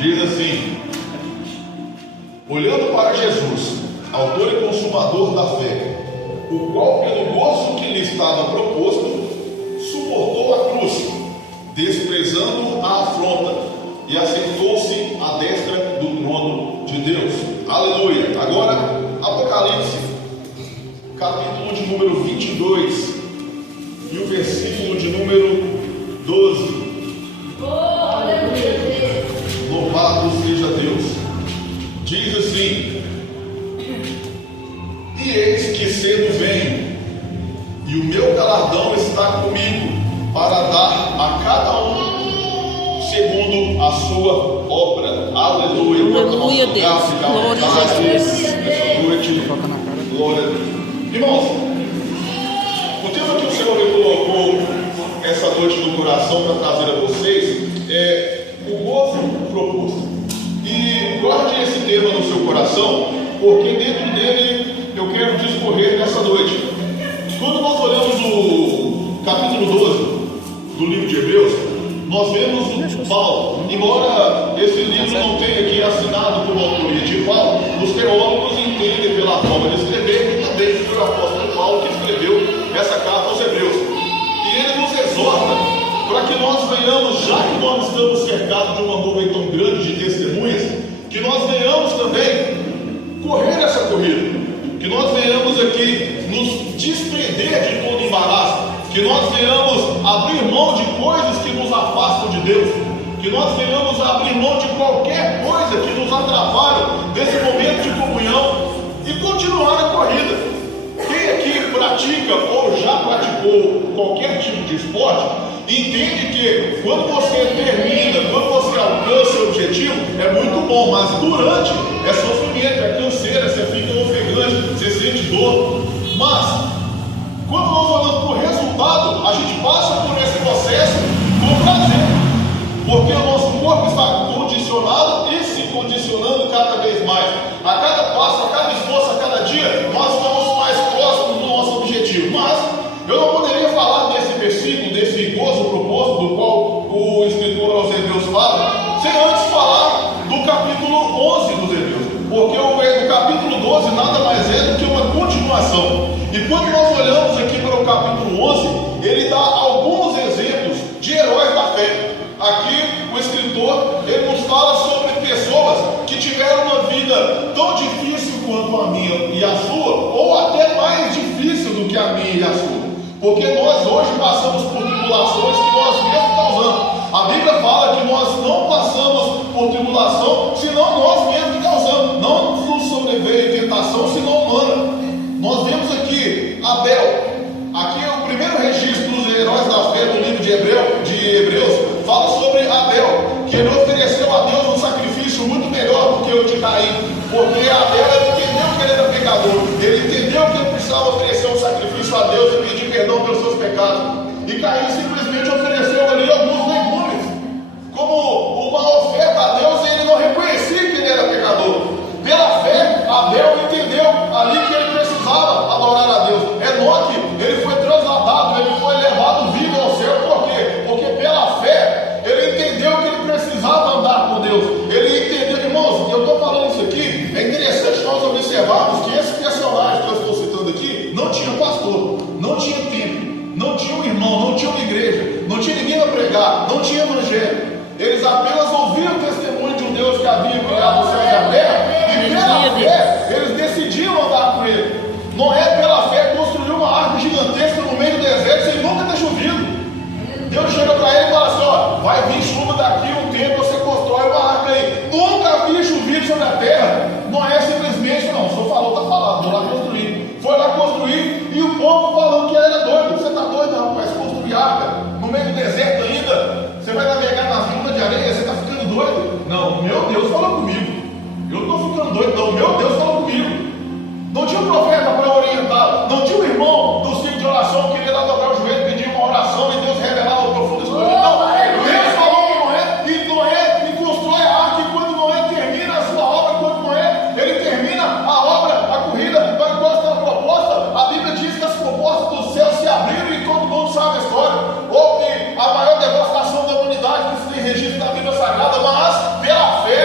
Diz assim: olhando para Jesus, autor e consumador da fé, o qual pelo gozo que lhe estava proposto, suportou a cruz, desprezando a afronta, e assentou-se à destra do trono de Deus. Aleluia. Agora, Apocalipse, capítulo de número 22 e o versículo de número 12. Louvado seja Deus. Diz assim: e eis que cedo venho, e o meu galardão está comigo, para dar a cada um segundo a sua obra. Aleluia. Aleluia, Deus. Glória a Deus. Glória a Deus. Irmãos, o tema que o Senhor me colocou essa noite no coração para trazer a vocês é o gozo proposto. E guarde esse tema no seu coração, porque dentro dele eu quero discorrer nessa noite. Quando nós olhamos o capítulo 12 do livro de Hebreus, nós vemos o Paulo. Embora esse livro não tenha aqui assinado por autoria de Paulo, os teólogos entendem pela forma de escrever que também foi o apóstolo Paulo que escreveu essa carta aos Hebreus. E ele nos exorta para que nós venhamos, já que nós estamos cercados de uma nuvem tão grande de testemunhas, que nós venhamos também correr essa corrida, que nós venhamos aqui nos desprender de todo embaraço, que nós venhamos abrir mão de coisas que nos afastam de Deus, que nós venhamos abrir mão de qualquer coisa que nos atrapalhe desse momento de comunhão e continuar a corrida. Quem aqui pratica ou já praticou qualquer tipo de esporte, entende que quando você termina, quando você alcança o objetivo, é muito bom, mas durante é sofrimento, é canseira, você fica ofegante, você sente dor. Mas quando nós olhamos para o resultado, a gente passa por esse processo com prazer, porque o nosso corpo está condicionado e se condicionando cada vez mais. A cada passo, a cada esforço, a cada dia, nós estamos mais próximos do nosso objetivo. Mas eu não poderia falar desse versículo, desse gozo proposto, do qual o escritor aos Hebreus fala, sem antes falar do capítulo 11 dos Hebreus, porque o capítulo 12 nada mais é do que uma continuação. E quando nós olhamos aqui para o capítulo 11, ele dá alguns exemplos de heróis da fé. Aqui o escritor, ele nos fala sobre pessoas que tiveram uma vida tão difícil quanto a minha e a sua, ou até mais difícil do que a minha e a sua, porque nós hoje passamos por tribulações que nós mesmos causamos. A Bíblia fala que nós não passamos por tribulação senão nós mesmos causamos. Não nos sobreveio tentação senão humana. Nós vemos aqui Abel. Aqui é o primeiro registro dos heróis da fé do livro de Hebreus. Fala sobre Abel, que ele ofereceu a Deus um sacrifício muito melhor do que o de Caim, porque Abel entendeu que ele era pecador, ele entendeu que ele precisava oferecer um sacrifício a Deus e pedir perdão pelos seus pecados. E Caim simplesmente ofereceu ali alguns legumes como uma oferta a Deus, e ele não reconhecia que ele era pecador. Pela fé, Abel entendeu ali que ele precisava adorar a Deus. Enoque, ele foi transladado, ele foi levado vivo ao céu. Por quê? Porque pela fé, ele entendeu que ele precisava andar com Deus. Ele entendeu, irmãos, eu estou falando isso aqui, é interessante nós observarmos que esse personagem que eu estou citando aqui não tinha pastor, não tinha templo, não tinha um irmão, não tinha uma igreja, não tinha ninguém a pregar, não tinha evangelho. Eles apenas ouviram o testemunho de um Deus que havia criado o céu e a terra, e pela fé eles decidiram andar com ele. Noé, pela fé, construiu uma árvore gigantesca no meio do deserto sem nunca ter chovido. Deus chega para ele e fala assim: ó, vai vir chuva daqui um tempo, você constrói uma árvore aí. Nunca havia chovido sobre a terra. Noé simplesmente, não, o senhor falou, está falado, vou lá construir. Foi lá construir, e o povo falando que ele era doido. Você está doido, rapaz, construir arca no meio do deserto ainda? Você vai navegar nas dunas de areia, você está ficando doido? Não, meu Deus falou comigo. Eu não estou ficando doido, não, meu Deus falou comigo. Não tinha um profeta para orientar, não tinha um irmão do ciclo de oração que queria lá dobrar o joelho, pedir uma oração e Deus revelava o profundo escolhido. Não, Deus falou com Noé, e Noé constrói a arca, e quando Noé termina a sua obra, quando Noé ele termina a obra, a corrida, vai encosta na proposta, a Bíblia diz que as propostas do céu se abriram e todo mundo sabe a história. Houve a maior devastação da humanidade que se tem registro na Bíblia Sagrada, mas pela fé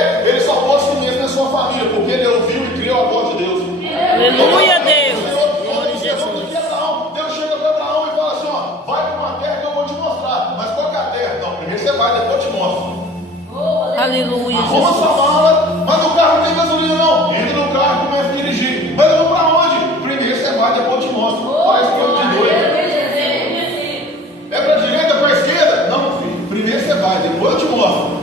Aleluia, Arruma Jesus. sua mala, mas o carro não tem gasolina não. Entra no carro e começa a dirigir. Mas eu vou para onde? Primeiro você vai, depois eu te mostro. Parece que eu te doido. É para a direita, para a esquerda? Não, filho. Primeiro você vai, depois eu te mostro.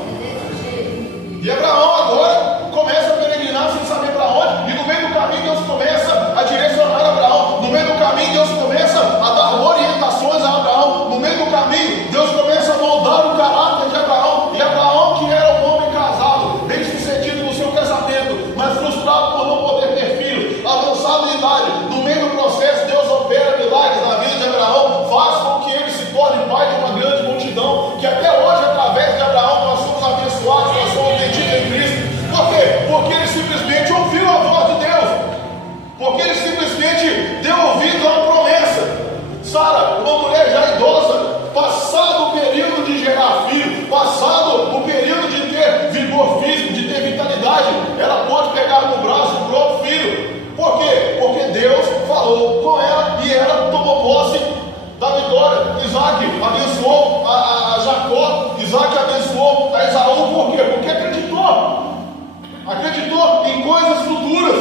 E Abraão agora começa a peregrinar sem saber para onde. E no meio do caminho Deus começa a direcionar Abraão. No meio do caminho Deus começa a dar orientações a Abraão. No meio do caminho Deus começa a moldar o caráter de Abraão. E Abraão, que era um homem casado, bem sucedido no seu casamento, mas frustrado por não poder ter filho, avançado em idade, no meio do processo Deus opera milagres na vida de Abraão, faz com que ele se torne pai de uma grande multidão, que até hoje através de Abraão nós somos abençoados, nós somos benditos em Cristo. Por quê? Porque ele simplesmente ouviu a voz de Deus, porque ele simplesmente deu ouvido à promessa. Sara, uma mulher já idosa, passado o período de gerar filho, passado o período de ter vigor físico, de ter vitalidade, ela pode pegar no braço o próprio filho. Por quê? Porque Deus falou com ela e ela tomou posse da vitória. Isaac abençoou a Jacó, Isaac abençoou a Esaú. Por quê? Porque acreditou em coisas futuras.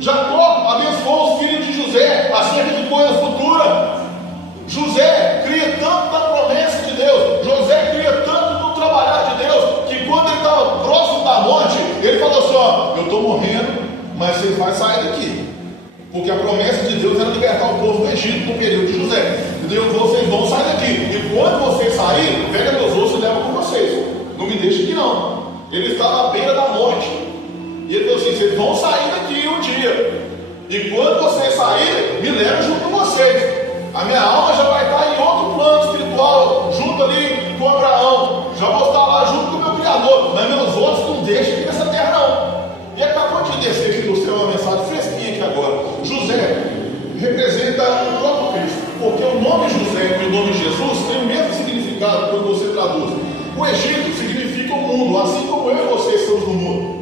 Jacó abençoou os filhos de José acerca de coisas futuras. José cria tanto na promessa de Deus, José cria tanto no trabalhar de Deus, que quando ele estava próximo da morte, ele falou assim: ó, eu estou morrendo, mas vocês vão sair daqui, porque a promessa de Deus era libertar o povo do Egito no período de José. Vocês vão sair daqui, e quando vocês saírem, pega meus ossos e leva com vocês, não me deixe aqui não. Ele estava à beira da morte, e ele falou assim: vocês vão sair daqui um dia, e quando vocês saírem, me levem junto com vocês. A minha alma já vai estar em outro plano espiritual, junto ali com Abraão. Já vou estar lá junto com o meu Criador, mas meus ossos não deixam aqui nessa terra não. E acabou de descer aqui no céu uma mensagem fresquinha aqui agora. José representa o próprio Cristo, porque o nome José e o nome Jesus tem o mesmo significado quando você traduz. O Egito significa o mundo, assim como eu e você estamos no mundo.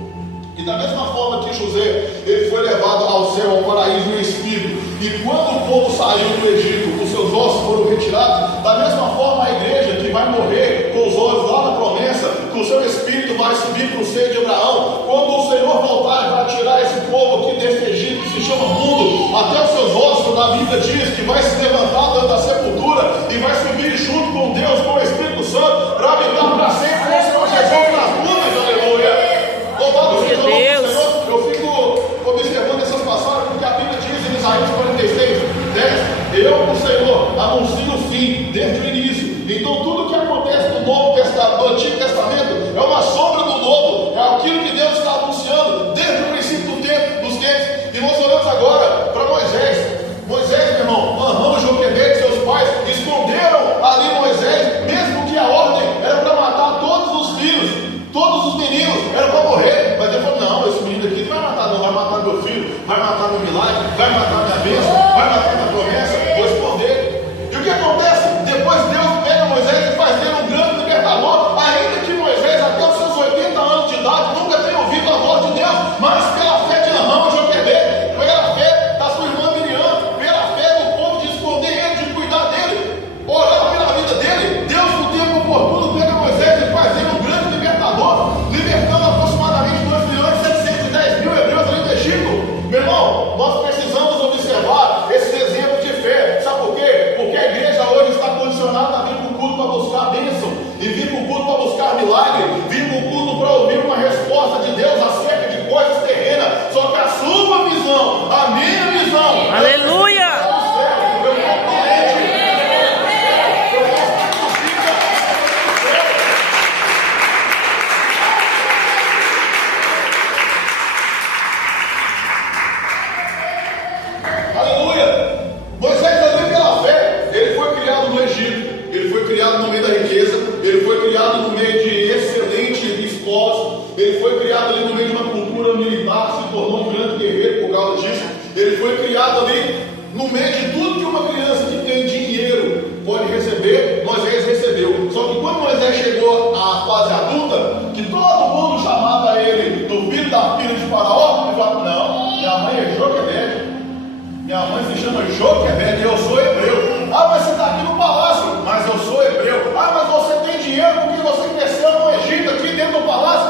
E da mesma forma que José, ele foi levado ao céu, ao paraíso no Espírito, e quando o povo saiu do Egito, os seus ossos foram retirados, da mesma forma a igreja que vai morrer com os olhos lá na promessa, que o seu Espírito vai subir para o seio de Abraão, quando o Senhor voltar e vai tirar esse povo aqui desse Egito que se chama mundo, até os seus ossos, a Bíblia diz que vai se levantar dentro da sepultura e vai subir junto com Deus, com o Espírito Santo, para habitar para sempre com o Senhor Jesus nas nuvens, aleluia. Louvado seja o nome do Senhor. Eu fico observando essas passagens, porque a Bíblia diz em Isaías 46, 10: eu, o Senhor, anuncio o fim desde o início. Então tudo que acontece no Antigo Testamento é uma sombra do Novo, é aquilo que Deus está anunciando desde o princípio dos tempos. E nós olhamos agora para Moisés. Moisés, meu irmão, Amram, Joquebede, seus pais esconderam ali Moisés, mesmo que a ordem era para matar todos os filhos, todos os meninos, era para morrer. Mas Deus falou: não, esse menino aqui não vai matar, não, vai matar meu filho, vai matar meu milagre, vai matar minha bênção, vai matar minha promessa, vou esconder. E o que acontece? Depois Deus pega Moisés e faz dele um grande libertador, ainda que Moisés, até os seus 80 anos de idade, nunca tenha ouvido a voz de Deus, mas pela fé de Amram, Joquebede, pela fé da sua irmã Miriam, pela fé do povo de esconder ele, de cuidar dele, orar pela vida dele, Deus no tempo oportuno pega Moisés e faz dele um grande libertador, libertando aproximadamente 2.710.000 hebreus ali do Egito. Meu irmão, nós precisamos observar esses exemplos de fé. Sabe por quê? Porque a igreja hoje está condicionada a vir para o culto para buscar bênção, e vir para o culto para buscar milagre, vir para o culto para ouvir uma resposta de Deus acerca de coisas terrenas. Só que a sua visão, a minha visão, aleluia! No meio da riqueza, ele foi criado no meio de excelentes escolas, ele foi criado ali no meio de uma cultura militar, se tornou um grande guerreiro por causa disso. Ele foi criado ali no meio de tudo que uma criança que tem dinheiro pode receber. Moisés recebeu. Só que quando Moisés chegou à fase adulta, que todo mundo chamava ele do filho da filha de Faraó, ele falou: não, minha mãe é Joquebede, minha mãe se chama Joquebede e eu sou hebreu. Ah, mas você está aqui no palácio, mas eu sou hebreu. Ah, mas você tem dinheiro porque você cresceu no Egito, aqui dentro do palácio.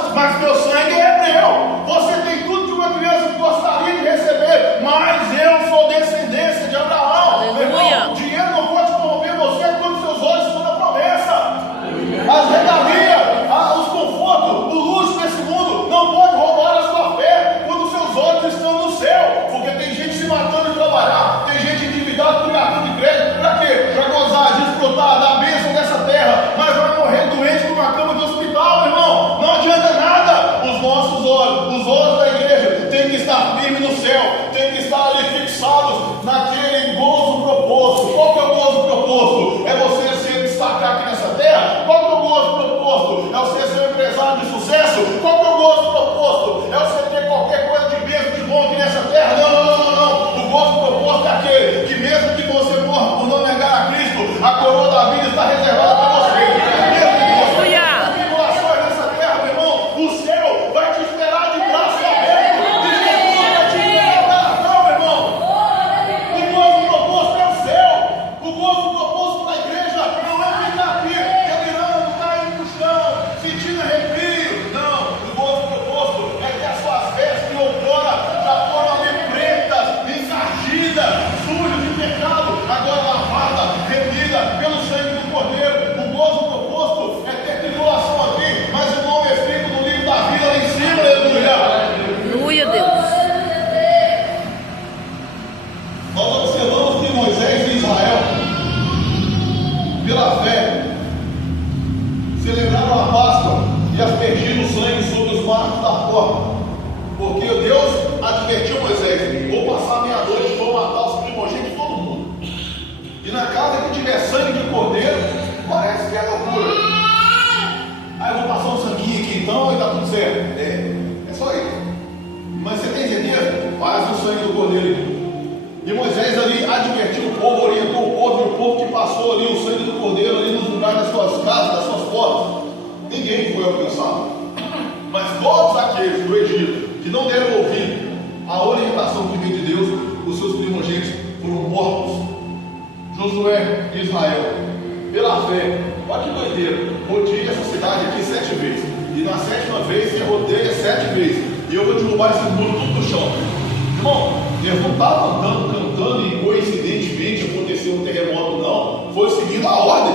marcos da forma. Porque Deus advertiu Moisés: vou passar meia-noite, vou matar os primogênitos de todo mundo. E na casa que tiver sangue de cordeiro, parece que é loucura. Aí eu vou passar um sanguinho aqui então e tá tudo certo. É só isso. Mas você tem certeza? Faz o sangue do cordeiro aqui. E Moisés ali advertiu o povo, orientou o povo, e o povo que passou ali o sangue do cordeiro ali nos lugares das suas casas, das suas portas, ninguém foi alcançado. Mas todos aqueles do Egito que não deram ouvido à orientação que veio de Deus, os seus primogênitos foram mortos. Josué de Israel, pela fé, olha que doideira, rodeia essa cidade aqui 7 vezes, e na 7ª vez você rodeia 7 vezes, e eu vou derrubar esse muro tudo do chão. Irmão, eles não estavam andando, cantando e coincidentemente aconteceu um terremoto, não. Foi seguindo a ordem.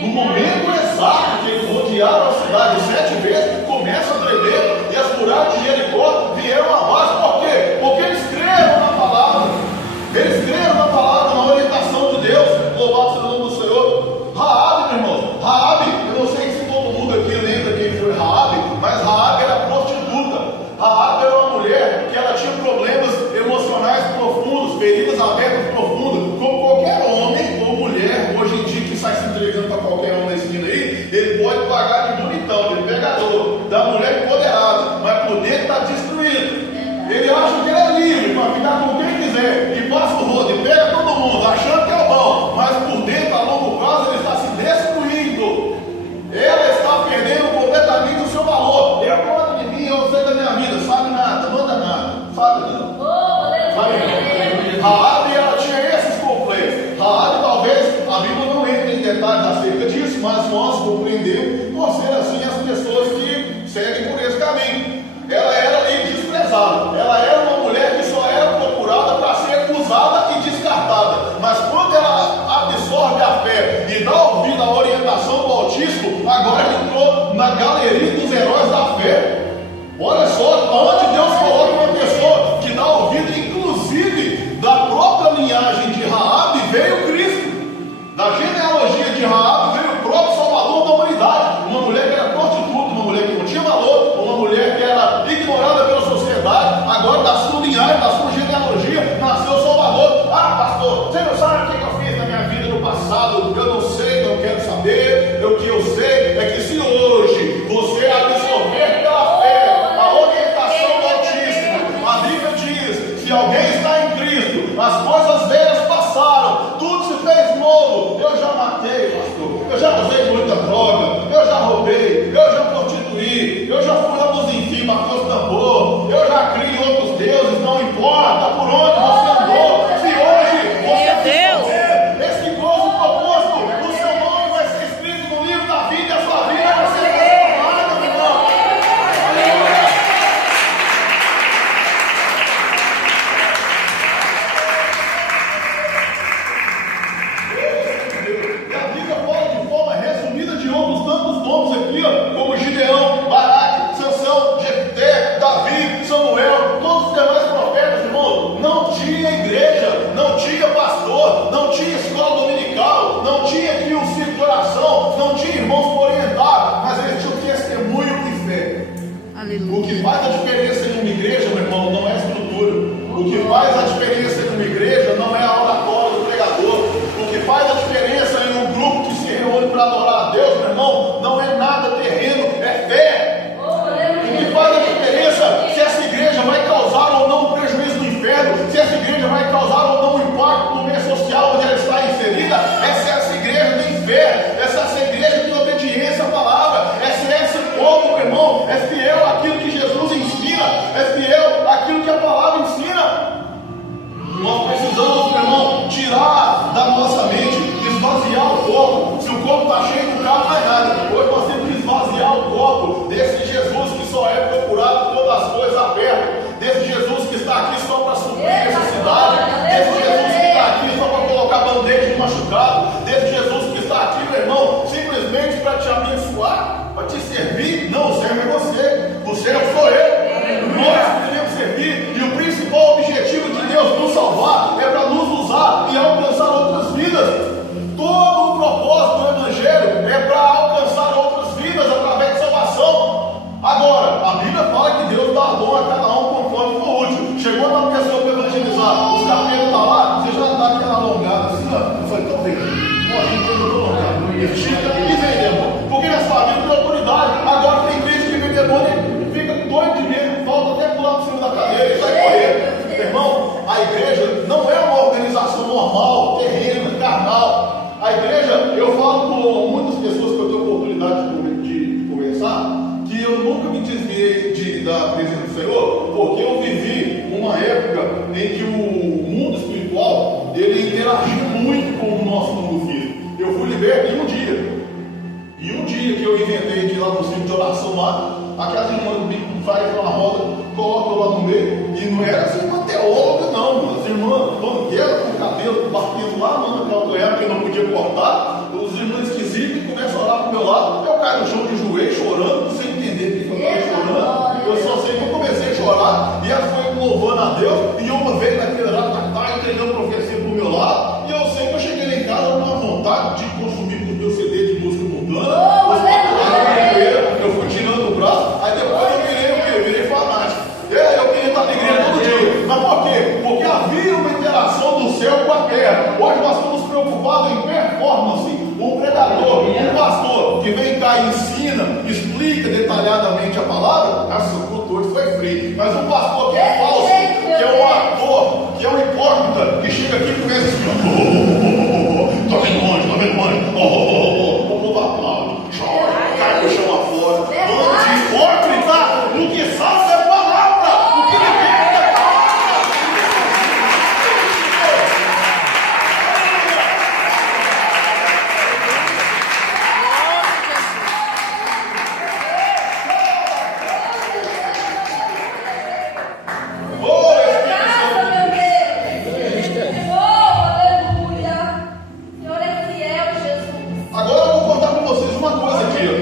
No momento exato que eles rodearam a cidade 7 vezes, começa a tremer e as muralhas de Jericó vieram abaixo. Por quê? Porque eles creram na palavra. Eles creram na palavra, na orientação de Deus. Louvado seja o nome do Senhor. Raabe, meu irmão. Raabe, eu não sei se todo mundo aqui lembra quem foi Raabe, mas Raabe era prostituta. Raabe era uma mulher que ela tinha problemas emocionais profundos, feridas abertas profundas, como qualquer homem ou mulher hoje em dia que sai se entregando para qualquer um na esquina aí, ele pode pagar de bonitão, de pegador, da mulher empoderada, mas por dentro está destruído. Ele acha que ele é livre para ficar com quem quiser, e passa o rodo e pega todo mundo, achando que é o bom, mas por dentro, a longo prazo, ele está se destruindo. Ela está perdendo completamente o seu valor. Eu mando de mim, eu sei da minha vida, sabe nada, manda nada, sabe nada. Raabe, ela tinha esses complexos. Raabe, talvez a Bíblia não entre em detalhes acerca disso, mas nós compreendemos por ser assim as pessoas que seguem por esse caminho. Ela era ali desprezada, ela era uma mulher que só era procurada para ser usada e descartada, mas quando ela absorve a fé e dá ouvido à orientação do Altíssimo, agora ela entrou na galeria dos heróis da fé. Olha só, onde Deus coloca uma pessoa que dá ouvido, inclusive da própria linhagem de Raabe veio Cristo, da genealogia de Raabe veio o próprio Salvador da humanidade, uma mulher que era prostituta, uma mulher que não tinha valor, uma mulher que era ignorada pela sociedade, agora da sua linhagem, da sua genealogia, nasceu o Salvador. Ah, pastor, você não sabe o que eu fiz na minha vida no passado? Eu não sei, não quero saber. O que eu sei é que se hoje você absorver pela fé a orientação do Altíssimo, a Bíblia diz: se alguém está em Cristo, as coisas velhas passaram, tudo se fez novo. Eu já matei, pastor, eu já usei muita droga, eu já roubei, eu já prostituí, eu já fui lá nos enfim, bateu os tambor, eu já criei outros deuses, não importa por onde você andou, se hoje você absorver esse gozo proposto, o seu nome vai ser escrito no livro da vida, e a sua vida vai ser transformada, meu irmão. E a Bíblia fala de forma resumida de outros tantos nomes aqui, ó, como Gideão, Baraque, Sansão, Jefté, Davi, Samuel, todos os demais profetas, irmão. Não tinha igreja, não tinha pastor, não tinha escola dominical, não tinha aqui um círculo de oração, não tinha irmãos para orientar, mas eles tinham testemunho e fé. Aleluia. O que faz a diferença em uma igreja, meu irmão, não é a estrutura. O que faz a diferença em uma igreja não é a oratória do pregador. O que faz a diferença em um grupo que se reúne para adorar a Deus, meu irmão, não é nada terreno, é fé. O que faz a diferença se essa igreja vai causar ou não um prejuízo no inferno, se essa igreja vai causar ou não um impacto no meio social onde ela está inserida, é se essa igreja tem fé, é se essa igreja tem obediência à palavra, é se esse povo, meu irmão, é fiel àquilo que Jesus ensina, é fiel àquilo que a palavra ensina. Nós precisamos, meu irmão, dá dom a cada um conforme for útil. Chegou uma pessoa para evangelizar, os capetas estão lá, você já dá aquela alongada assim, ó. Eu falei, então vem. A gente tem que alongar. E vem, irmão. Porque nessa família tem autoridade. Agora tem crente que vem demônio e fica doido de medo, falta até pular por cima da cadeira e sai correndo. Irmão, a igreja não é uma organização normal, terrena, carnal. A igreja, eu falo com muitas pessoas que eu tenho oportunidade de conversar, que eu nunca me desviei da presença do Senhor, porque eu vivi uma época em que o mundo espiritual, ele interagiu muito com o nosso mundo físico. Eu fui liberto em um dia. E um dia que eu inventei de ir lá no centro de oração lá, aquelas irmãs faz uma roda, colocam lá no meio, e não era assim uma teóloga, não, mano. As irmãs banqueiras com o cabelo batendo lá, mano, naquela toalha que eu não podia cortar, os irmãos esquisitos e começam a orar pro meu lado, eu caio no chão de joelho chorando, sem entender porque eu estava chorando. Eu só sei que eu comecei a chorar, e ela foi louvando a Deus, e uma vez naquele lá, tá entregando profecia pro meu lado, e eu sei que eu cheguei lá em casa com uma vontade de consumir o meu CD de música mundana. Eu fui tirando o braço, aí depois eu virei fanático. Eu queria estar na igreja todo dia. Mas por quê? Porque havia uma interação do céu com a terra. Hoje nós estamos preocupados em performance. Um pregador, um pastor que vem cá e ensina, explica detalhadamente a palavra, nossa, o culto foi frio. Mas um pastor que é falso, que é um ator, que é um hipócrita, que chega aqui e começa assim, tô vendo onde, o povo aplaude, chora, cai no chão afora. Bando de hipócrita, o que salva é a palavra, o que liberta é a palavra. Agora eu vou contar para vocês uma coisa aqui, ó.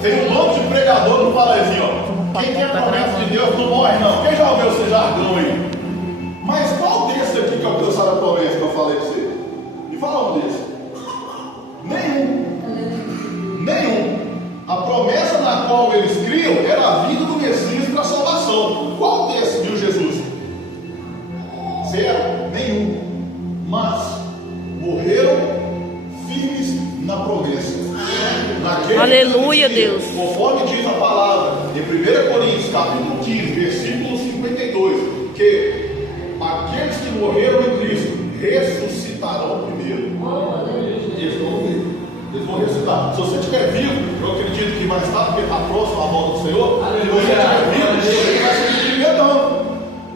Tem um monte de pregador que fala assim, ó. Quem tem a promessa de Deus não morre não. Quem já ouviu esse jargão aí? Mas qual desse aqui que alcançaram a promessa que eu falei para você? Me fala um desse. Nenhum. A promessa na qual eles criam era a vinda do Messias para a salvação. Qual desse viu Jesus? Zero. Nenhum. Mas morreram firmes na promessa. Aleluia, Deus. Conforme diz a palavra em 1 Coríntios, capítulo 15, versículo 52, que aqueles que morreram em Cristo ressuscitarão primeiro. Eles vão ressuscitar. Se você estiver vivo, eu acredito que mais tarde, porque está próximo à volta do Senhor, se você estiver vivo, ele vai subir primeiro, não.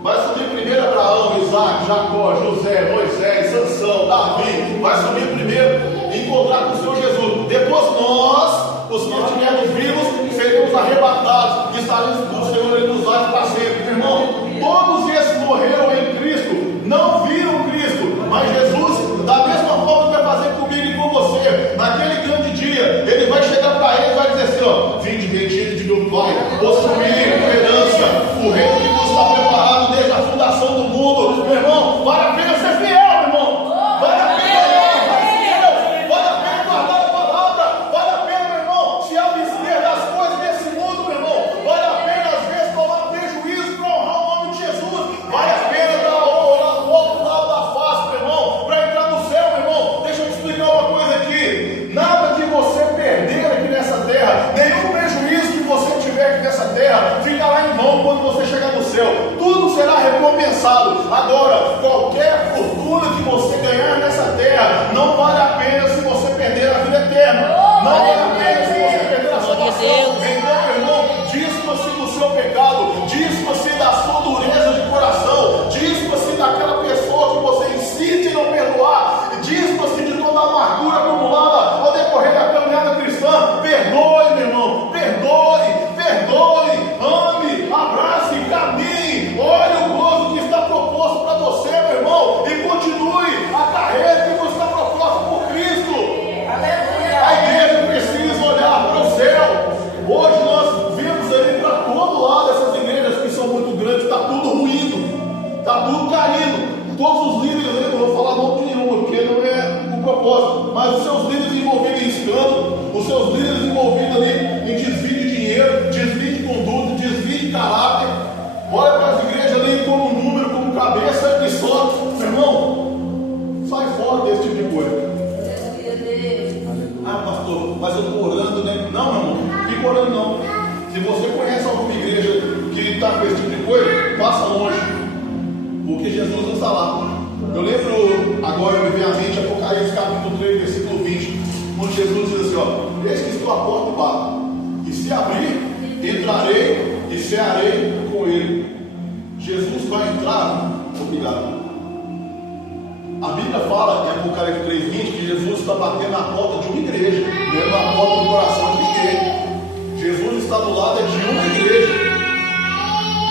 Vai subir primeiro Abraão, Isaac, Jacó, José, Moisés, Sansão, Davi. Vai subir primeiro e encontrar com o Senhor Jesus. Depois nós, os que estivermos vivos, seremos arrebatados e estaremos com o Senhor e nos ares para sempre. Irmão, todos esses morreram em Cristo, não viram Cristo, mas Jesus, da mesma forma que vai fazer comigo e com você, naquele grande dia, ele vai chegar para eles e vai dizer assim, ó, vinde bendito de meu Pai, possuir com herança o reino que nos está preparado desde a fundação do mundo. Meu irmão, vale a pena ser fiel, meu irmão. Vale a pena ser fiel, vale a pena guardar a palavra, vale a pena, meu irmão, se abster das coisas desse mundo, meu irmão. Vale a pena, às vezes, tomar prejuízo para honrar o nome de Jesus. Vale a pena olhar do outro lado da face, meu irmão, para entrar no céu, meu irmão. Deixa eu te explicar uma coisa aqui. Nada que você perder aqui nessa terra, nenhum prejuízo que você tiver aqui nessa terra, fica lá em vão quando você chegar no céu. Tudo será recompensado. Agora, qualquer fortuna que você ganhar nessa terra, não vale a pena se você perder a vida eterna. Não vale a pena se você perder a salvação. Então, meu irmão, dispa-se do seu pecado, dispa-se da sua dureza de coração, dispa-se daquela pessoa que você insiste em não perdoar, dispa-se de toda a amargura acumulada ao decorrer da caminhada cristã. Perdoe, meu irmão, perdoe, ame, abrace, caminhe, olhe o gozo que está proposto para você, meu irmão, e continue a carreira que nos está proposta por Cristo. A igreja precisa olhar para o céu. Hoje nós vemos aí para todo lado essas igrejas que são muito grandes, está tudo ruindo, está tudo caindo. Todos os líderes, eu não vou falar nome de nenhum, porque não é o propósito, mas os seus líderes envolvidos em escândalo, os seus líderes envolvidos ali em desvio de dinheiro, desvio de conduta, desvio de caráter, olha para as igrejas ali como número, como cabeça e só. Meu irmão, sai fora desse tipo de coisa. Ah, pastor, mas eu estou orando, né? Não, meu irmão, fica orando não. Se você conhece alguma igreja que está com esse tipo de coisa, passa longe, porque Jesus não está lá. Eu lembro agora, me vem à mente Apocalipse capítulo 3, versículo 20, onde Jesus diz assim: ó, eis que estou à porta e bato, e se abrir, entrarei e cearei com ele. Jesus vai entrar, obrigado. A Bíblia fala em Apocalipse 3:20 que Jesus está batendo na porta de uma igreja, não é na porta do coração de ninguém. Jesus está do lado de uma igreja,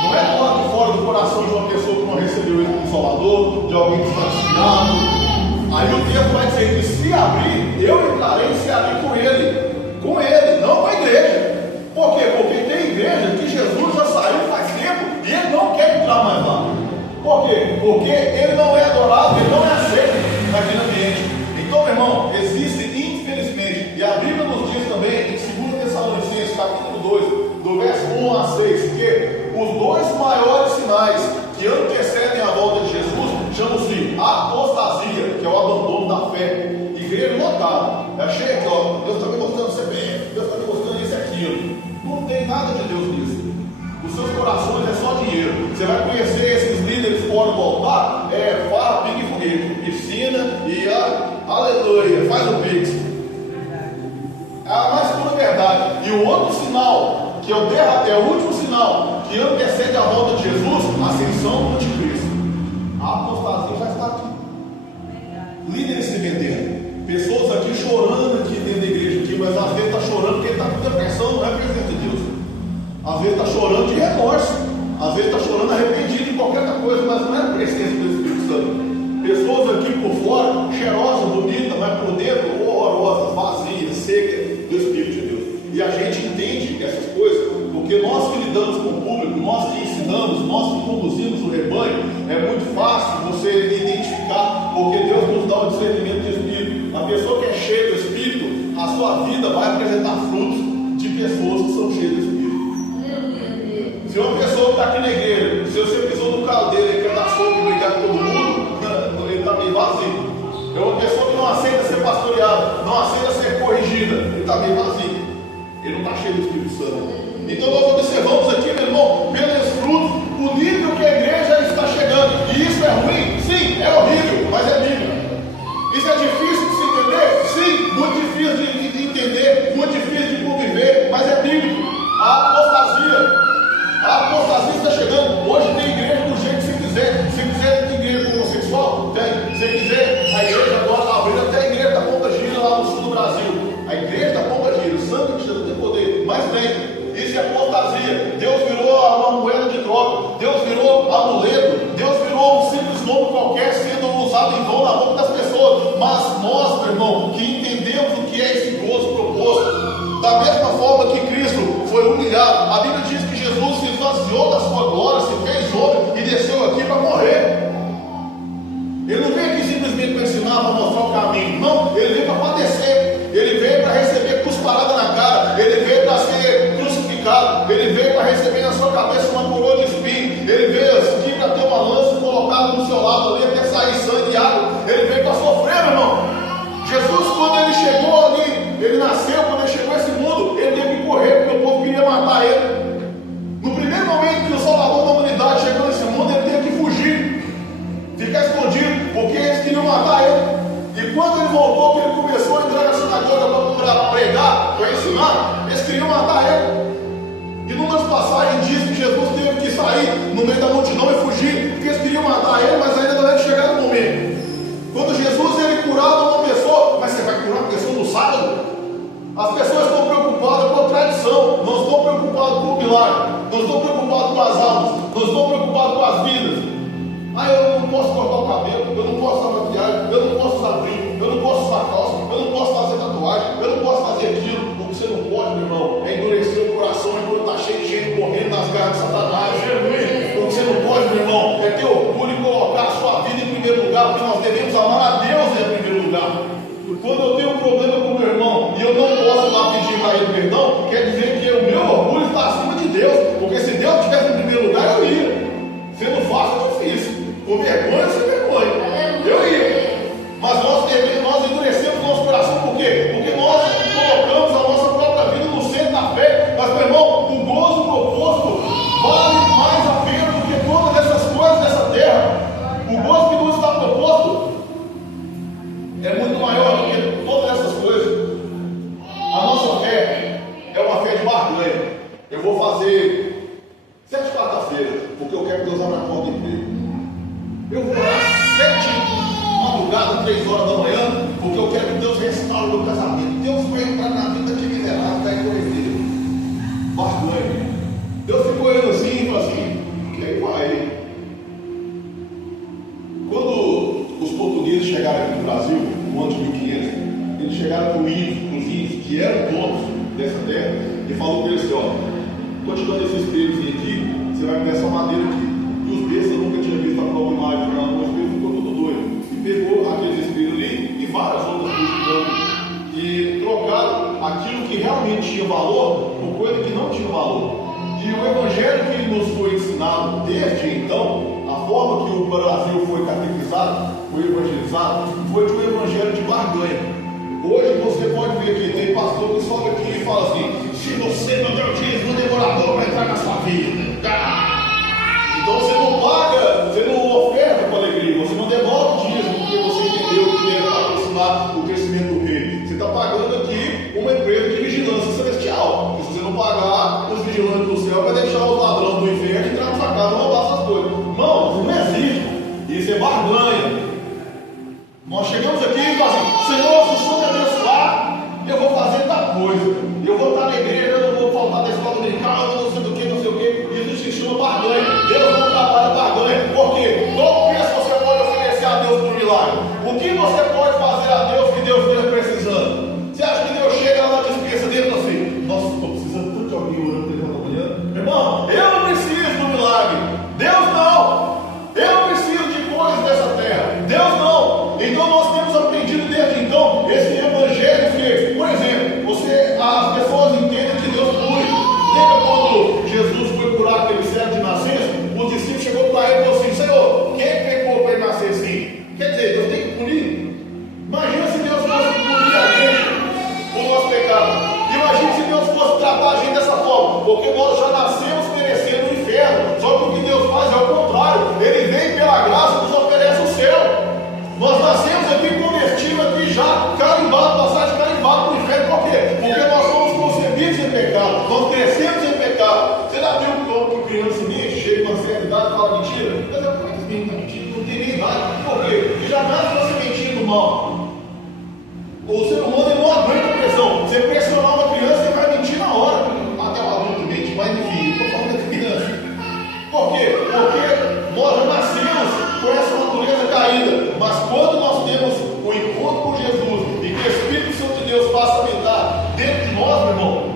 não é do lado de fora do coração de uma pessoa que não recebeu ele como Salvador, de alguém que está vacinado. Aí o texto vai dizer que se abrir, eu entrarei e cearei com ele, não com a igreja. Por quê? Porque tem igreja que Jesus já saiu faz tempo e ele não quer entrar mais lá. Por quê? Porque ele não é adorado, ele não é aceito naquele ambiente. Então, meu irmão, existe, infelizmente, e a Bíblia nos diz também, em 2 Tessalonicenses, capítulo 2, do verso 1 a 6, que os dois maiores sinais que antecedem a volta de Jesus chamam-se apostasia, que é o abandono da fé. Igreja lotada. Eu achei aqui, ó, Deus está me mostrando CPF, Deus está me mostrando isso e aquilo. Não tem nada de Deus nisso. Os seus corações é só dinheiro. Você vai conhecer esses líderes fora do altar, farra, pique e foguete, piscina e aleluia, faz o pix. É a mais pura verdade. E o outro sinal, que é o último sinal que antecede a volta de Jesus, a ascensão do anticristo. A apostasia já está aqui. Líderes se vendendo. Pessoas aqui chorando aqui dentro da igreja aqui, mas às vezes está chorando porque está com depressão, não é presença de Deus. Às vezes está chorando de remorso, às vezes está chorando arrependido de qualquer outra coisa, mas não é a presença do Espírito Santo. Pessoas aqui por fora, cheirosas, bonitas, mas por dentro horrorosas, vazias, secas do Espírito de Deus. E a gente entende essas coisas, porque nós que lidamos com o público, nós que ensinamos, nós que conduzimos o rebanho, é muito fácil você identificar, porque Deus nos dá o discernimento de Espírito. A pessoa que é cheia do Espírito, a sua vida vai apresentar frutos de pessoas que são cheias do Espírito. Se uma pessoa que está aqui na igreja, se você pisou no carro dele e quer dar soco e brigar com todo mundo, ele está meio vazio. É uma pessoa que não aceita ser pastoreada, não aceita ser corrigida, ele está meio vazio. Ele não está cheio do Espírito Santo. Então nós observamos aqui, meu irmão, pelos frutos, o nível que a igreja está chegando. E isso é ruim? Sim, é horrível, mas é bíblico. Isso é difícil de se entender? Sim, muito difícil de entender, muito difícil de conviver, mas é bíblico. A apostasia está chegando. Hoje tem igreja do jeito que você quiser. Se quiser ter igreja homossexual, tem. Se quiser, a igreja agora abriu até a igreja da Ponta Gira lá no sul do Brasil. A igreja da Ponta Gira, o sangue de Jesus tem poder, mas tem. Isso é apostasia. Deus virou uma moeda de troca. Deus virou amuleto. Deus virou um simples nome qualquer sendo usado em vão na boca das pessoas. Mas nós, meu irmão, que entendemos o que é esse gozo proposto, da mesma forma que Cristo foi humilhado, a Bíblia diz que Jesus se esvaziou da sua glória, se fez homem e desceu aqui para morrer. Ele não veio aqui simplesmente para ensinar, para mostrar o caminho. Não, ele veio para padecer. Ele veio para receber cusparada na cara. Ele veio para ser crucificado. Ele veio para receber na sua cabeça uma coroa de espinho. Ele veio aqui para ter uma lança colocada no seu lado ali até sair sangue e água. Ele veio para sofrer, meu irmão. Jesus, quando ele chegou ali, ele nasceu, quando ele chegou a esse mundo, ele teve que correr porque o povo queria matar ele. No primeiro momento que o Salvador da humanidade chegou nesse mundo, ele teve que fugir, ficar escondido, porque eles queriam matar ele. E quando ele voltou, que ele começou a entrar na sinagoga para pregar, para ensinar, eles queriam matar ele. E numa passagem diz que Jesus teve que sair no meio da multidão e fugir, porque eles queriam matar ele, mas ainda não era chegado o momento. Quando Jesus ele curava uma pessoa, mas você vai curar uma pessoa no sábado? As pessoas estão preocupadas com a tradição, não estão preocupadas com o milagre, não estão preocupadas com as almas, não estão preocupadas com as vidas. Eu não posso cortar o cabelo, eu não posso usar maquiagem, eu não posso usar brinco, eu não posso usar calça, eu não posso fazer tatuagem, eu não posso fazer aquilo. O que você não pode, meu irmão, é endurecer o coração enquanto está cheio de gente correndo nas garras de Satanás. O que você não pode, meu irmão, é ter orgulho e colocar a sua vida em primeiro lugar, porque nós devemos amar a Deus em primeiro lugar. Quando eu tenho um problema com o meu irmão e eu não posso lá pedir para ele perdão, quer dizer que o meu orgulho está acima de Deus, porque se Deus estivesse em primeiro lugar, eu ia. Deus abre a porta de emprego. Eu vou orar 7 madrugada, 3 horas da manhã, porque eu quero que Deus restaure o meu casamento. Deus vai entrar na vida de miserável, vai correr. Barganha. Deus ficou olhando assim e falou assim: quem vai? Quando os portugueses chegaram aqui no Brasil, no ano de 1500, eles chegaram com os índios, que eram donos dessa terra, e falou para eles assim: ó, continuando esse espelho aqui, você vai ver essa madeira aqui. E os bestas nunca tinham visto a própria imagem, o espelho ficou todo doido. E pegou aqueles espelhos ali e várias outras coisas e trocaram aquilo que realmente tinha valor por coisa que não tinha valor. E o evangelho que nos foi ensinado desde então, a forma que o Brasil foi catequizado, foi evangelizado, foi de um evangelho de barganha. Hoje você pode ver que tem pastor que sobe aqui e fala assim: se você não der o dízimo, o devorador vai entrar na sua vida. Então você não paga, você não oferta com alegria, você não devolve o dízimo porque você entendeu que era para aproximar o crescimento do reino. Você está pagando aqui uma empresa de vigilância celestial. E se você não pagar, os vigilantes do céu vai deixar os ladrões do inferno entrar na sua casa e roubar essas coisas. Não, não existe. Isso é barganha. Nós chegamos aqui e falamos assim: Senhor, se o Senhor me abençoar, eu vou fazer tal coisa. Eu vou estar na igreja, eu não vou faltar da escola dominical, eu não sei do que, não sei o que. Isso se chama barganha. Deus não trabalha barganha. Por quê? Todo preço você pode oferecer a Deus por um milagre. O que você pode fazer a Deus que Deus esteja precisando? Você acha que Deus chega lá na dispensa dele e fala assim: nossa, estou precisando tanto de alguém orando pela manhã? Irmão, eu não preciso do milagre. Deus não. Eu não preciso de coisas dessa terra. Deus não. Então nós temos aprendido desde então esse evangelho que, por exemplo, as pessoas entendem que Deus cura. Lembra quando Jesus foi curar aquele cego de nascença? O discípulo chegou para ele e falou assim: Senhor, quem pecou para ele nascer assim? Quer dizer, Deus tem que punir. Imagina se Deus fosse punir a gente por nosso pecado. Imagina se Deus fosse tratar a gente dessa forma, porque nós já nascemos merecendo o inferno. Só que o que Deus faz é o contrário. Ele vem pela graça e nos oferece o céu. Nós nascemos aqui convertidos aqui já carimbado, passagem carimbado para o inferno. Por quê? Porque nós somos concebidos em pecado, nós crescemos em pecado. Você já viu que criança mente, chega com uma certa idade e fala mentira? Mas é por que esse menino está mentindo? Não tem nem idade. Por quê? Porque já nasce você mentindo mal. O ser humano ele não aguenta a pressão. Você pressionar uma criança, ele vai mentir na hora. Até o adulto mente, mas enfim, estou falando da criança. Por quê? Porque nós já nascemos com essa natureza caída. Mas quando nós temos o encontro com Jesus e que o Espírito Santo de Deus passa a habitar dentro de nós, meu irmão,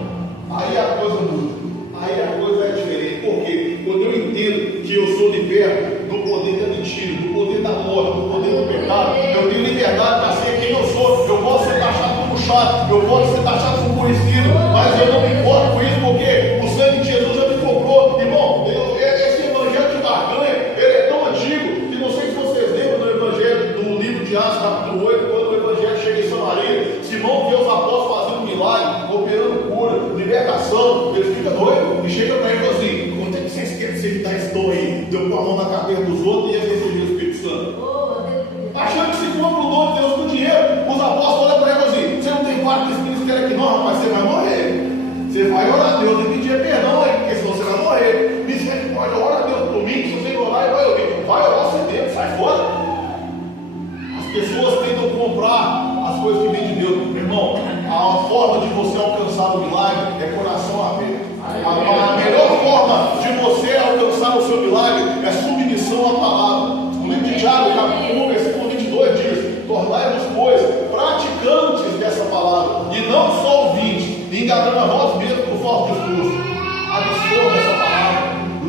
aí a coisa muda. Aí a coisa é diferente. Por quê? Quando eu entendo que eu sou liberto do poder da mentira, do poder da morte, do poder do pecado, eu tenho liberdade para ser quem eu sou. Eu posso ser taxado como chato, eu posso ser taxado como conhecido, mas eu não me importo com isso, porque o sangue de Jesus já me comprou. Irmão, esse evangelho de barganha, ele é tão antigo que não sei se vocês lembram do evangelho do livro de Atos, capítulo 8, quando o evangelho chega em Samaria, Simão vê os apóstolos fazendo milagre, operando cura, libertação, ele fica doido e chega para ele e fala assim: quanto é que vocês querem aceitar esse dom aí? Deu com a mão na cabeça dos outros e eles receberam o Espírito Santo. Achando que se compra o dom de Deus com dinheiro, os apóstolos olham para ele assim: você não tem parte desse ministério aqui não, rapaz, você vai morrer. Você vai orar a Deus e pedir perdão aí, porque senão você vai morrer. Misericórdia, ora a Deus por mim, se você orar, ele vai ouvir. Vai orar você dentro, sai fora. As pessoas tentam comprar as coisas que vêm de Deus. Meu irmão, a forma de você alcançar o milagre é coração aberto. A melhor forma de você alcançar o seu milagre é submissão à palavra. O livro de Tiago, capítulo 1, versículo 22 diz: tornai-vos, pois, praticantes dessa palavra, e não só ouvintes, enganando a vós mesmos por falso discurso. Absorva essa palavra,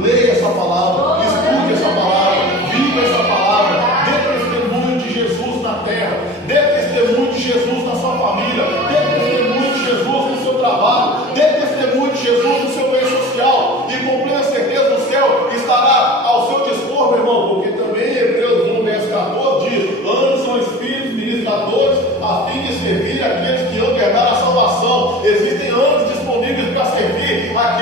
leia essa palavra, estude essa palavra, viva essa palavra, dê testemunho de Jesus na terra, dê testemunho de Jesus na sua família, dê testemunho de Jesus no seu trabalho, dê testemunho de Jesus no seu meio social, e com plena certeza o céu estará ao seu dispor, meu irmão, porque também Hebreus 1, verso 14 diz: anjos são espíritos ministradores a fim de servir aqueles que amam herdar a salvação. Existem anjos disponíveis para servir aqueles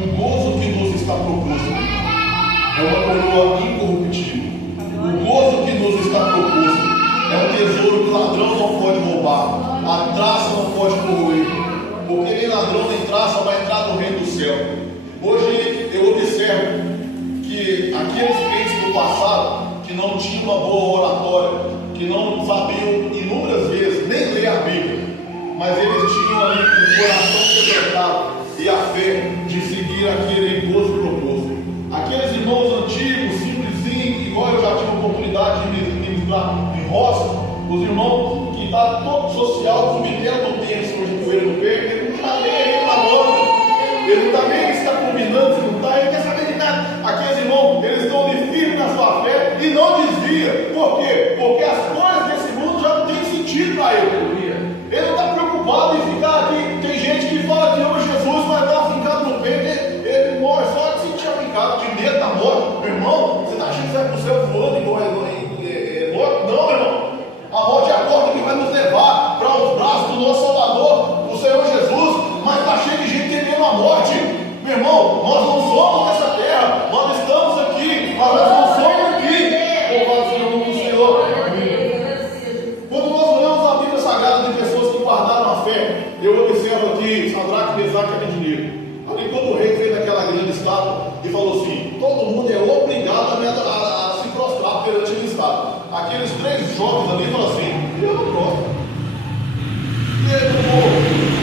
O gozo que nos está proposto é uma coroa incorruptível. O gozo que nos está proposto é um tesouro que o ladrão não pode roubar, a traça não pode corroer, porque nem ladrão nem traça vai entrar no reino do céu. Hoje eu observo que aqueles crentes do passado que não tinham uma boa oratória, que não sabiam inúmeras vezes nem ler a Bíblia, mas eles tinham ali o coração quebrantado e a fé de seguir aquele gozo proposto. Aqueles irmãos antigos, simplesinhos, igual eu já tive a oportunidade de ministrar em roça, os irmãos que estavam todo social, combinando o tempo, com o joelho no pé, ele não está nem reclamando, ele não está nem está combinando, ele não está, ele quer saber de nada. Aqueles irmãos, eles estão ali firmes na sua fé e não desviam. Por quê? Porque as coisas desse mundo já não têm sentido para ele. Ele não está preocupado em ficar aqui. Tem gente que fala que ama Jesus, mas está ficado no peito, ele morre só de sentir aplicado, de medo da morte. Meu irmão, você está achando que você vai para o céu voando igual morto? Não, meu irmão. A morte é a porta que vai nos levar para os braços do nosso Salvador, o Senhor Jesus, mas está cheio de gente temendo a morte. Meu irmão, nós não somos dessa terra, nós estamos aqui, mas nós não somos aqui. Louvado seja o nome do Senhor. Quando nós olhamos a Bíblia Sagrada de pessoas que guardaram a fé, eu observo aqui Sadraque, Mesaque e Abednego. Ali quando o rei fez aquela grande estátua e falou assim: todo mundo é obrigado a se prostrar perante a estátua. Aqueles 3 jovens ali falaram assim: eu não prostro. E eu não vou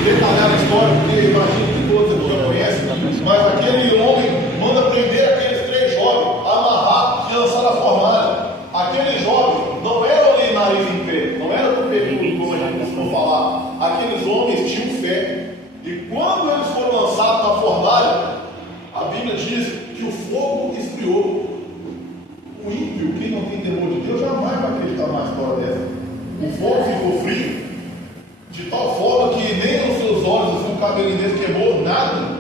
detalhar a história, porque imagino que todos aqui já conhecem, mas aquele homem manda prender aqueles 3 jovens, amarrar e lançar na fornalha. Aqueles jovens não eram ali nariz em pé, não eram peludo, como a gente costuma falar. Aqueles homens tinham fé. E quando eles foram lançados na fornalha, a Bíblia diz que o fogo esfriou. O ímpio, quem não tem temor de Deus, jamais vai acreditar numa história dessa. O fogo ficou frio, de tal forma que nem os seus olhos, assim, o cabelo deles queimou, nada.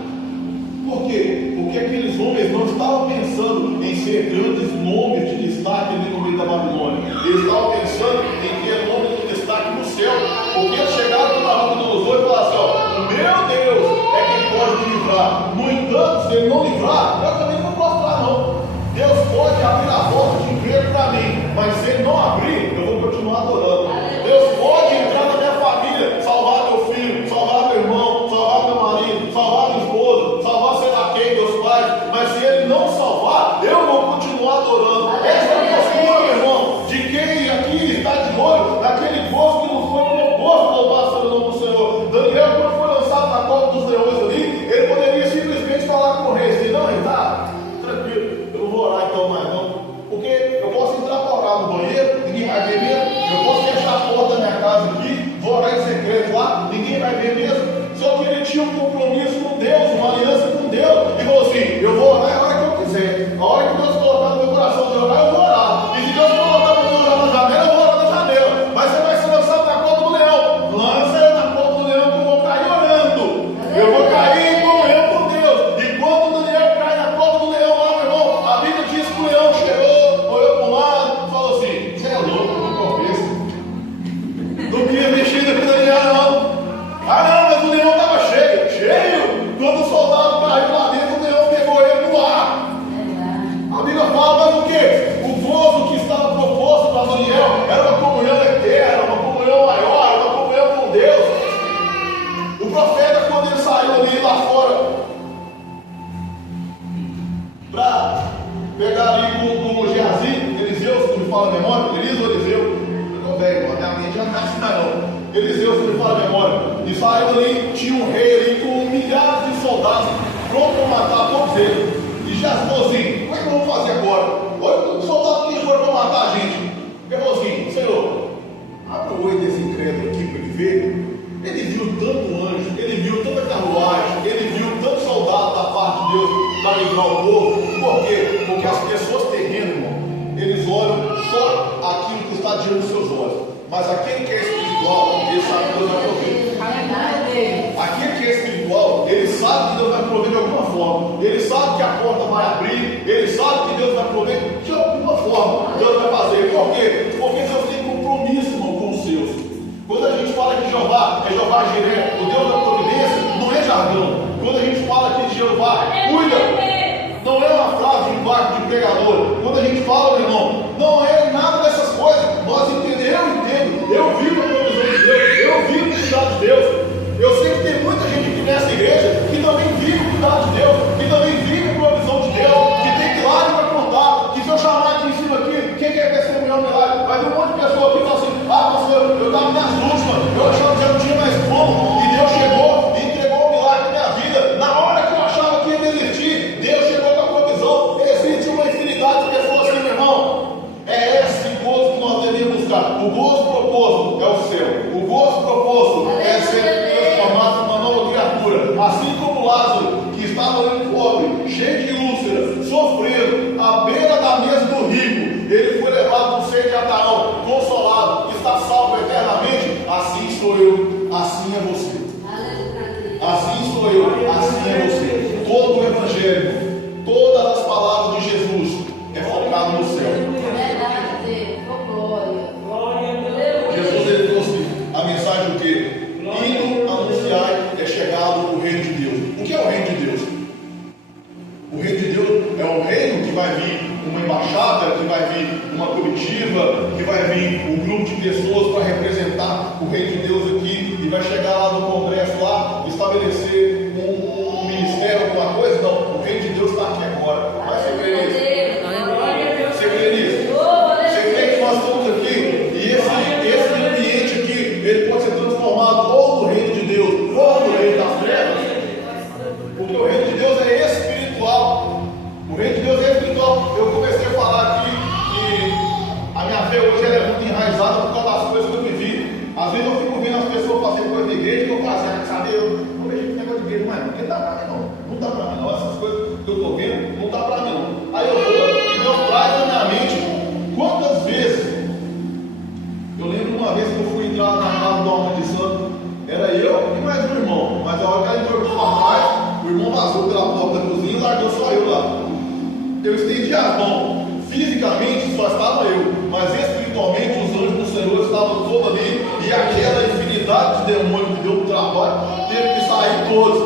Por quê? Porque aqueles homens não estavam pensando em ser grandes nomes de destaque no meio da Babilônia. Eles estavam pensando em ter nome de destaque no céu. Porque eles chegaram para Nabucodonosor e falaram assim: ó, o meu Deus é quem pode me livrar. No entanto, se ele não livrar, eu também não vou prostrar, não. Deus pode abrir a porta de emprego para mim, mas se ele não abrir, eu vou continuar adorando. Deus pode entrar na minha família, salvar meu filho, salvar meu irmão, salvar meu marido, salvar minha esposa, salvar sei lá quem, meus pais, mas se ele não salvar, eu vou continuar adorando. Essa é a postura, meu irmão, de quem aqui está de olho naquele gozo que nos foi proposto, louvado seja o nome do Senhor. Daniel, quando foi lançado na cova dos leões ali, ele poderia simplesmente falar com o rei assim: não, ele está tranquilo, eu não vou orar então mais não, porque eu posso entrar para orar no banheiro, ninguém vai ver mesmo. Eu posso fechar a porta da minha casa aqui, vou orar em secreto lá, ninguém vai ver mesmo. Só que ele tinha um compromisso com Deus, uma aliança com Deus, e falou assim: eu vou orar a hora que eu quiser. A hora que Deus colocar no meu coração de orar, eu vou orar. E se Deus colocar para eu orar na janela, eu vou orar na janela. Mas você vai ser lançado na cova do leão. Lança eu na cova do leão, que eu vou cair orando. Eu vou cair em comunhão com Deus. E quando o Daniel cai na cova do leão lá, meu irmão, a Bíblia diz que o leão chegou, olhou para um lado e falou assim: você é louco, eu não conheço. Não queria mexer com o Daniel, não. Ah, não, mas o leão estava cheio. Cheio? Quando o soldado caiu lá dentro, o leão pegou ele no ar. A Bíblia fala, mas o quê? O gozo que estava proposto para Daniel era uma comunhão eterna, uma comunhão maior, uma comunhão com Deus. O profeta, quando ele saiu ali lá fora, para pegar ali com o Geazi, Eliseu, se me fala a memória, Eliseu, eu estou velho, a minha mente já não está assim não. Eliseu, se me fala a memória, e saiu ali, tinha um rei ali com milhares de soldados prontos para matar todos eles. E já falou assim: como é que eu vou fazer agora? Olha os soldados que foram para matar a gente. Ele falou assim: Senhor, abre o olho desse incrédulo aqui para ele ver. Ele viu tanto anjo, ele viu tanta carruagem, ele viu tanto soldado da parte de Deus para livrar o povo. Por quê? Porque as pessoas terrenas, irmão, eles olham só aquilo que está diante dos seus olhos. Mas aquele que é espiritual, ele sabe que Deus vai prover. Aquele que é espiritual, ele sabe que Deus vai prover de alguma forma. Ele sabe que a porta vai abrir. Ele sabe que Deus vai prover de alguma forma. Deus vai fazer. Por quê? Porque Deus tem compromisso, irmão, com os seus. Quando a gente fala que Jeová é Jeová Jiré, o Deus da providência, não é jargão. Quando a gente fala que Jeová, o barco de pregador. Quando a gente fala, meu irmão, não é nada dessas coisas. Nós entendemos, eu vivo a provisão de Deus, eu vivo o cuidado de Deus. Eu sei que tem muita gente aqui nessa igreja que também vive o cuidado de Deus, que também vive a provisão de Deus, que tem milagre para contar, que se eu chamar aqui em cima aqui, quem quer testemunhar um milagre? Vai vir um monte de pessoa aqui e fala assim, pastor, eu estava nas últimas, eu achava que já não tinha mais como, e Deus chegou e entregou o milagre na minha vida. Na hora que eu achava que ia desistir, Deus chegou com a provisão. Existe uma infinidade de pessoas assim, meu irmão. É esse gozo que nós devemos buscar. O gozo proposto é o céu. O gozo proposto é ser transformado numa nova criatura. Assim como Lázaro, que estava ali pobre, cheio de úlceras, sofrendo, à beira da mesa do rico, ele foi levado no seio de Abraão, consolado, está salvo eternamente. Assim sou eu, assim é você. Assim sou eu, assim é você. Todo o Evangelho, todas as palavras de Jesus é focado no céu. Jesus ele trouxe a mensagem do quê? Indo anunciar é chegado o reino de Deus. O que é o reino de Deus? O reino de Deus é o reino que vai vir uma embaixada, que vai vir uma comitiva, que vai vir um grupo de pessoas para representar o reino de Deus aqui e vai chegar lá no congresso lá, estabelecer um ministério, alguma coisa. Não, o reino de Deus está aqui agora. Mas você crê nisso? Você crê nisso? Você crê que nós estamos aqui e esse ambiente aqui, ele pode ser transformado ou no reino de Deus ou no reino das trevas? Porque o reino de Deus é espiritual. O reino de Deus é espiritual. Eu comecei a falar aqui que a minha fé hoje ela é muito enraizada por causa das coisas que eu vivi. Às vezes eu fico vendo as pessoas fazendo coisa de igreja e eu falo assim, sabe, eu não vejo esse negócio de igreja, mas não dá pra mim não. Não dá pra mim não. Essas coisas que eu estou vendo, não dá pra mim não. Aí eu vou e Deus traz na minha mente quantas vezes. Eu lembro uma vez que eu fui entrar na casa do Alma de Santo, era eu e mais um irmão, mas a hora que ela entrou para trás, o irmão vazou pela porta da cozinha e largou só eu lá. Eu estendi as mãos, fisicamente só estava eu, mas espiritualmente os anjos do Senhor estavam todos ali, e aquela infinidade de demônios que deu para o trabalho, teve que sair todos.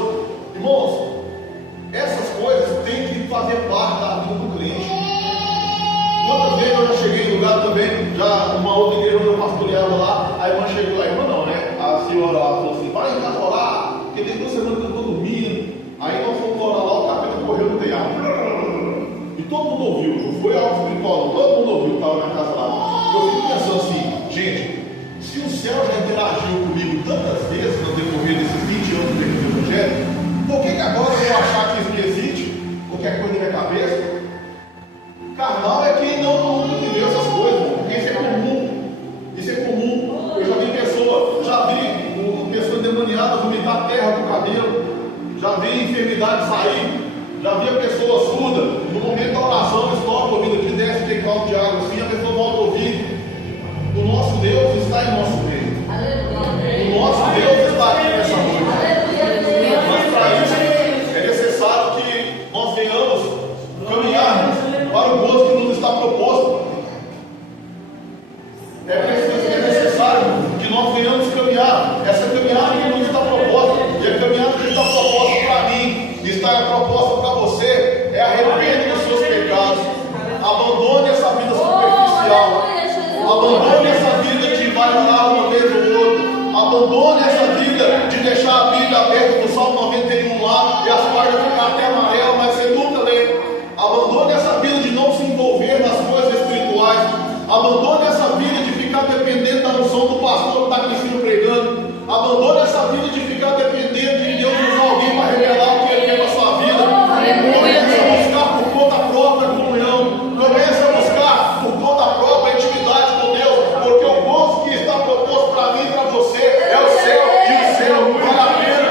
Irmãos, essas coisas têm que fazer parte da vida do crente. Quantas vezes eu já cheguei em lugar também, já uma outra igreja onde eu pastoreava lá, a irmã chegou lá, irmã não, né? A senhora lá falou assim, vai em casa orar, porque tem 2 semanas que eu estou dormindo. Aí nós fomos orar lá, o capeta correu no telhado. E todo mundo ouviu, não foi algo espiritual, todo mundo ouviu que estava na casa lá. Eu fico pensando assim, gente, se o céu já interagiu comigo tantas vezes no decorrer desses 20 anos do Evangelho, por que agora eu vou achar que isso não existe? Qualquer coisa na minha cabeça? Carnal é quem não viveu essas coisas, porque isso é comum. Isso é comum. Eu já vi pessoa endemoniada vomitar terra do cabelo, já vi enfermidade sair, já vi a pessoa surda, no momento da oração, estoura o ouvido aqui, desce tem caldo de água assim, a pessoa volta a ouvir. O nosso Deus está em nosso meio. O nosso Deus está aqui nessa noite. Mas para isso é necessário que nós venhamos caminhar para o gozo que nos está proposto. É necessário que nós venhamos caminhar. Essa caminhada que nos está proposta, e a caminhada que está proposta para mim, está proposta para você, é arrependa dos seus pecados, abandone essa vida superficial, abandone essa vida de vai orar uma vez ou outra, abandone essa vida de deixar a Bíblia aberta no Salmo 91 lá, e as páginas ficar até amarelas, mas você nunca lê. Abandone essa vida de não se envolver nas coisas espirituais. Abandone essa vida de ficar dependendo da unção do pastor que está aqui em cima pregando. Abandone essa vida de ficar dependendo de Deus usar alguém para revelar o que Ele quer para a sua vida. Comece a buscar por conta própria comunhão. Comece a buscar por conta própria intimidade com Deus. Porque o gozo que está proposto para mim e para você é o céu. E o céu vale a pena.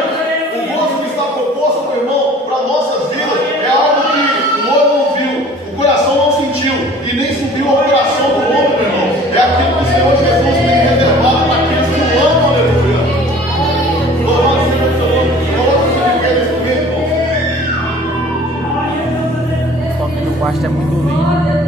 O gozo que está proposto, meu irmão, para nossas vidas é algo que o olho não viu, o coração não sentiu e nem subiu ao coração do homem, meu irmão. É aquilo que o Senhor Jesus tem reservado para aqueles que o amam, aleluia. Louvado seja o Senhor. Louvado seja o Senhor nesse momento, irmão. A família do Basto é muito lindo.